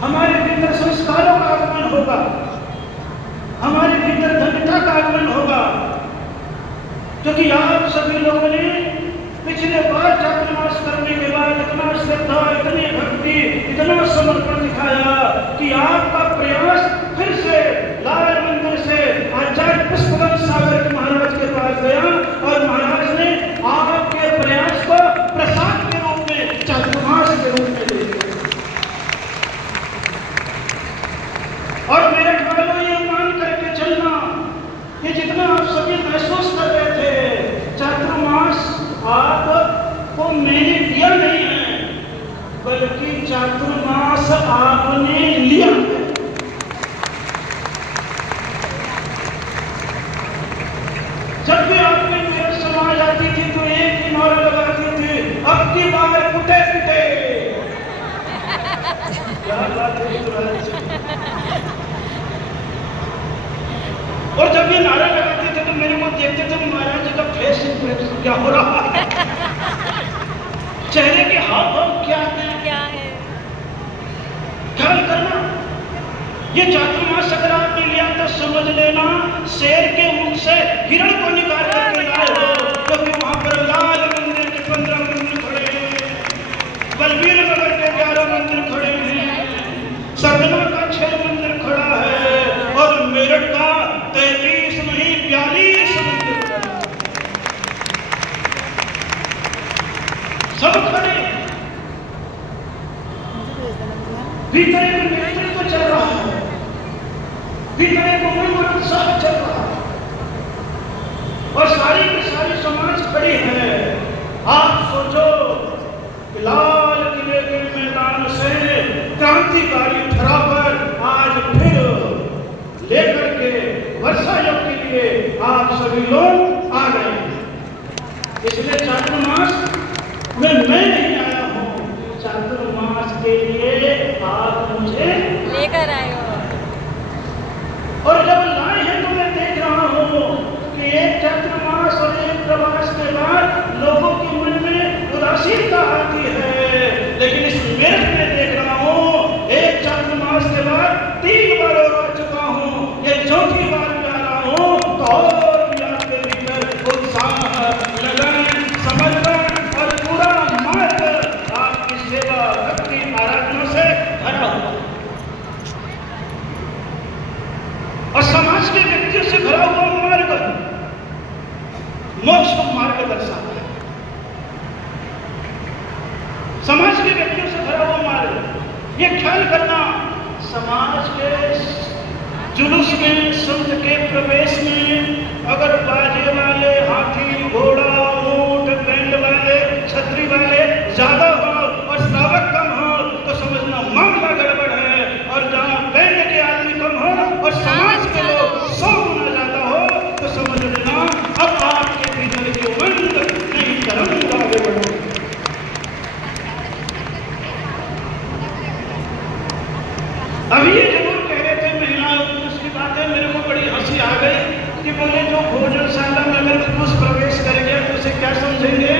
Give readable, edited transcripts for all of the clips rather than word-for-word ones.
हमारे भीतर संस्कारों का आगमन होगा, हमारे भीतर धन्यता का आगमन होगा। क्योंकि आप सभी लोगों ने पिछले बार चातुर्मास करने के बाद इतना श्रद्धा, इतनी भक्ति, इतना समर्पण दिखाया कि आपका प्रयास फिर से लाल मंदिर से आचार्य पुष्पवंत सागर महाराज के पास गया और महाराज ने आपके प्रयास को प्रसाद के रूप में, चातुर्मास के रूप में दे दिया। और मेरे ख्याल ये मान करके चलना कि जितना आप सभी महसूस कर रहे थे, चातुर्मास आपको मैंने दिया नहीं है, बल्कि चातुर्मास आपने लिया है। जब भी आपके मेरे समाज आती थी तो एक ही नारा लगाती थी, अब की बार कुटे पिटे। क्या बात है। और जब ये नारा लगाते थे तो मेरे को देखते थे महाराज जी का फेस इंप्रेशन क्या हो रहा है, चेहरे के हाव भाव क्या है। ख्याल करना, ये चातुर्मास अगर आपने लिया तो समझ लेना शेर के मुख से हिरण को निकाल करके लाए हो, क्योंकि वहां पर लाल मंदिर के 15 मंदिर खड़े हैं, बलबीर नगर के 11 मंदिर खड़े हैं, सतना का 6 मंदिर खड़ा है और मेरठ का 33 नहीं 42 मंदिर सब खड़े। भीतर एक नेतृत्व चल रहा है, भीतर एक उमंग उत्साह चल रहा है और सारी की सारी समाज खड़ी है। आप सोचो लाल किले के मैदान से क्रांतिकारी ठहराकर आज फिर लेकर के वर्षा योग के लिए आप सभी लोग आ गए। इसलिए चातुर्मास में मैं नहीं आया हूँ, चातुर्मास के लिए आप मुझे लेकर आए हो। और जब लाए हैं तो मैं देख रहा हूँ कि एक चातुर्मास और एक प्रवास के बाद लोगों के मन में उदासीनता आती है, लेकिन इस मेरठ में देख रहा हूँ एक चातुर्मास के बाद 3 बार और आ चुका हूँ, ये 4थी बार जा रहा हूँ तो और भी आपके भीतर उत्साह, लगन, समर्पण और पूरा मार्ग आपकी सेवा, भक्ति, आराधना से भरा हुआ और समाज के व्यक्तियों से भरा हुआ मार्ग मोक्ष को मार्ग दर्शाता है। समाज के व्यक्तियों से भरा हुआ मार्ग, ये ख्याल करना समाज के जुलूस में, संत के प्रवेश में अगर बाजे वाले, हाथी, घोड़ा, ऊंट, बैंड वाले, छतरी वाले ज्यादा हो और श्रावक कम हो तो समझना मामला गड़बड़ है, और जहाँ बैंड के आदमी कम हो और समाज के लोग 100 गुना ज्यादा हो तो समझ लेना अब आपके भीतर की उमंग नहीं तरंग आगे बढ़ो। अभी ये जरूर कह रहे थे महिला पुरुष की बातें, मेरे को बड़ी हंसी आ गई कि बोले जो भोजनशाला में अगर पुरुष प्रवेश करेंगे तो उसे क्या समझेंगे,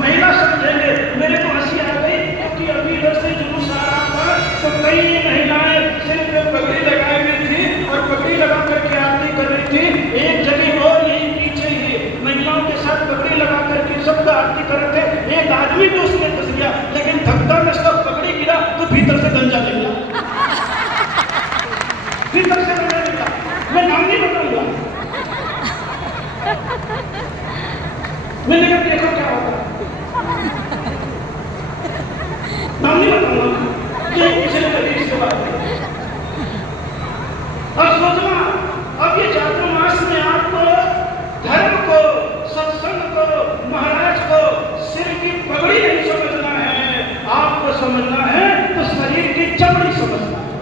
महिला समझेंगे। मेरे को हंसी आ गई क्योंकि अभी इधर से जुलूस आ रहा था तो कई महिलाएं सिर पे पगड़ी लगाई हुई थी और पगड़ी लगा करके आरती कर रही थी। एक जगह और यही पीछे ही महिलाओं के साथ पगड़ी लगा करके सब आरती कर रहे थे, एक आदमी तो उसमें फंस गया, लेकिन धक्का में सब पगड़ी गिरा तो भीतर से गंजा निकला, भीतर से गंजा निकला। मैं नाम नहीं बताऊंगा, मैंने कहा देखो क्या होता है, नाम नहीं बताऊंगा, ये पिछले करीब से बात है। अब सोचना, अब ये चातुर्मास में आपको धर्म को, सत्संग को, महाराज को सिर की पगड़ी नहीं समझना है, आपको समझना है तो शरीर की चमड़ी समझना है।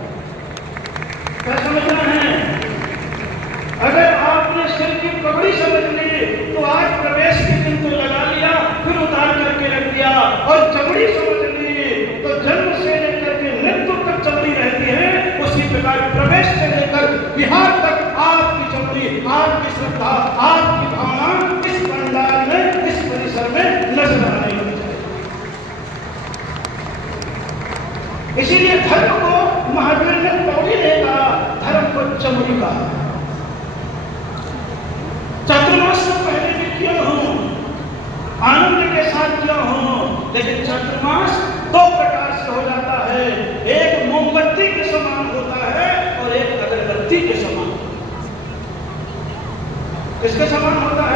क्या समझना है? अगर आपने सिर की पगड़ी समझ ली तो आज प्रवेश के दिन तो लगा लिया, फिर उतार करके रख दिया, और चमड़ी समझ ली तो जन्म से लेकर के मृत्यु तक चमड़ी रहती है। उसी प्रकार प्रवेश से लेकर बिहार तक आपकी चमड़ी, आपकी श्रद्धा, आपकी भावना इस पंडाल में, इस परिसर में नजर आने लगी। इसीलिए होता है। चातुर्मास से पहले भी क्यों हो, आनंद के साथ क्यों हो, लेकिन चातुर्मास दो प्रकार से हो जाता है। एक मोमबत्ती के समान होता है और एक अगरबत्ती के समान। किसके समान होता है?